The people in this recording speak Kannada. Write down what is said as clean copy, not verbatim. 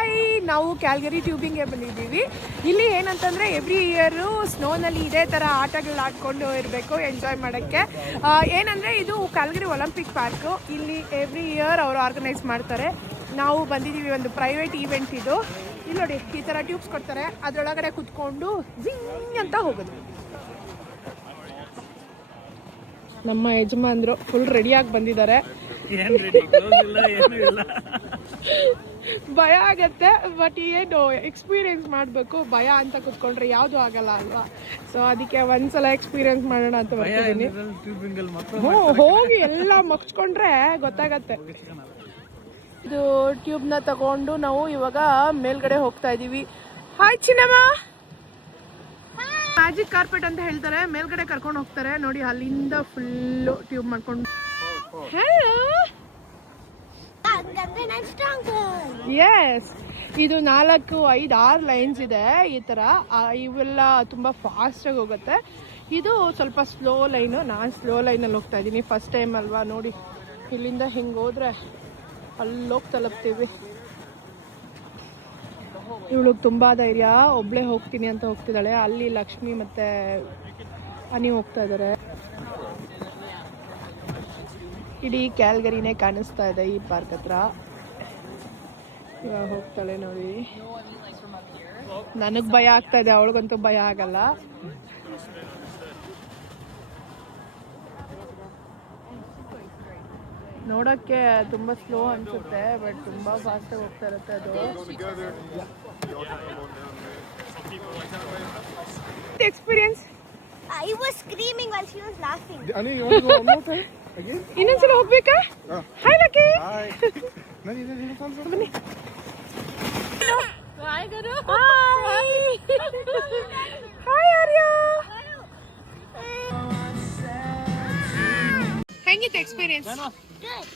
ಹಾಯ್, ನಾವು ಕ್ಯಾಲ್ಗರಿ ಟ್ಯೂಬಿಂಗ್ಗೆ ಬಂದಿದ್ದೀವಿ. ಇಲ್ಲಿ ಏನಂತಂದರೆ ಎವ್ರಿ ಇಯರು ಸ್ನೋನಲ್ಲಿ ಇದೇ ಥರ ಆಟಗಳು ಆಡ್ಕೊಂಡು ಇರಬೇಕು, ಎಂಜಾಯ್ ಮಾಡೋಕ್ಕೆ. ಏನಂದರೆ ಇದು ಕ್ಯಾಲ್ಗರಿ ಒಲಿಂಪಿಕ್ ಪಾರ್ಕು. ಇಲ್ಲಿ ಎವ್ರಿ ಇಯರ್ ಅವರು ಆರ್ಗನೈಸ್ ಮಾಡ್ತಾರೆ. ನಾವು ಬಂದಿದ್ದೀವಿ, ಒಂದು ಪ್ರೈವೇಟ್ ಈವೆಂಟ್ ಇದು. ಇಲ್ಲಿ ನೋಡಿ, ಈ ಥರ ಟ್ಯೂಬ್ಸ್ ಕೊಡ್ತಾರೆ, ಅದರೊಳಗಡೆ ಕುತ್ಕೊಂಡು ಜಿಂಗ್ ಅಂತ ಹೋಗೋದು. ನಮ್ಮ ಯಜಮಾನ್ರು ಫುಲ್ ರೆಡಿಯಾಗಿ ಬಂದಿದ್ದಾರೆ. ಭಯ ಆಗತ್ತೆ, ಬಟ್ ಏನು ಎಕ್ಸ್ಪೀರಿಯನ್ಸ್ ಮಾಡಬೇಕು. ಭಯ ಅಂತ ಕುತ್ಕೊಂಡ್ರೆ ಯಾವುದು ಆಗಲ್ಲ ಅಲ್ವಾ? ಸೊ ಅದಕ್ಕೆ ಒಂದ್ಸಲ ಎಕ್ಸ್ಪೀರಿಯನ್ಸ್ ಮಾಡೋಣ ಅಂತ ಬರ್ತಿದ್ದೀನಿ. ಹೋಗಿ ಎಲ್ಲ ಮಗ್ಸ್ಕೊಂಡ್ರೆ ಗೊತ್ತಾಗತ್ತೆ. ಇದು ಟ್ಯೂಬ್ನ ತಗೊಂಡು ನಾವು ಇವಾಗ ಮೇಲ್ಗಡೆ ಹೋಗ್ತಾ ಇದೀವಿ. ಹಾಯ್ ಚಿನ್ನಮ್ಮ. ಮ್ಯಾಜಿಕ್ ಕಾರ್ಪೆಟ್ ಅಂತ ಹೇಳ್ತಾರೆ, ಮೇಲ್ಗಡೆ ಕರ್ಕೊಂಡು ಹೋಗ್ತಾರೆ. ನೋಡಿ, ಅಲ್ಲಿಂದ ಫುಲ್ಲು ಟ್ಯೂಬ್ ಮಾಡ್ಕೊಂಡು. ಹಲೋ. ಎಸ್, ಇದು 4, 5, 6 ಲೈನ್ಸ್ ಇದೆ ಈ ಥರ. ಇವೆಲ್ಲ ತುಂಬ ಫಾಸ್ಟಾಗಿ ಹೋಗುತ್ತೆ. ಇದು ಸ್ವಲ್ಪ ಸ್ಲೋ ಲೈನು. ನಾನು ಸ್ಲೋ ಲೈನಲ್ಲಿ ಹೋಗ್ತಾ ಇದ್ದೀನಿ, ಫಸ್ಟ್ ಟೈಮ್ ಅಲ್ವಾ. ನೋಡಿ, ಇಲ್ಲಿಂದ ಹಿಂಗೆ ಹೋದರೆ ಅಲ್ಲೋಗಿ ತಲುಪ್ತೀವಿ. ಇವಳಿಗೆ ತುಂಬ ಧೈರ್ಯ, ಒಬ್ಬಳೇ ಹೋಗ್ತೀನಿ ಅಂತ ಹೋಗ್ತಿದ್ದಾಳೆ. ಅಲ್ಲಿ ಲಕ್ಷ್ಮಿ ಮತ್ತು ಅನಿ ಹೋಗ್ತಾ ಇದ್ದಾರೆ. ಇಡೀ ಕ್ಯಾಲ್ಗರಿನೇ ಕಾಣಿಸ್ತಾ ಇದೆ ಈ ಪಾರ್ಕ್ ಹತ್ರ. ಇವಾಗ ಹೋಗ್ತಾಳೆ ನೋಡಿ. ನನಗೆ ಭಯ ಆಗ್ತಾ ಇದೆ, ಅವಳಿಗಂತೂ ಭಯ ಆಗಲ್ಲ. ನೋಡೋಕ್ಕೆ ತುಂಬ ಸ್ಲೋ ಅನಿಸುತ್ತೆ, ಬಟ್ ತುಂಬ ಫಾಸ್ಟಾಗಿ ಹೋಗ್ತಾ ಇರುತ್ತೆ ಅದು. Experience. I was screaming while she was laughing. Ani, you want to go one more time? Again? ಇನ್ನೊಂದ್ಸಲ ಹೋಗ್ಬೇಕಾ? Hi lucky. Nani, ಬನ್ನಿ. Hi, Guru. ಹಾಯ್. ಹಾಯ್ ಆರ್ಯ. ಹೆಂಗಿತ್ತು ಎಕ್ಸ್ಪೀರಿಯನ್ಸ್? Good.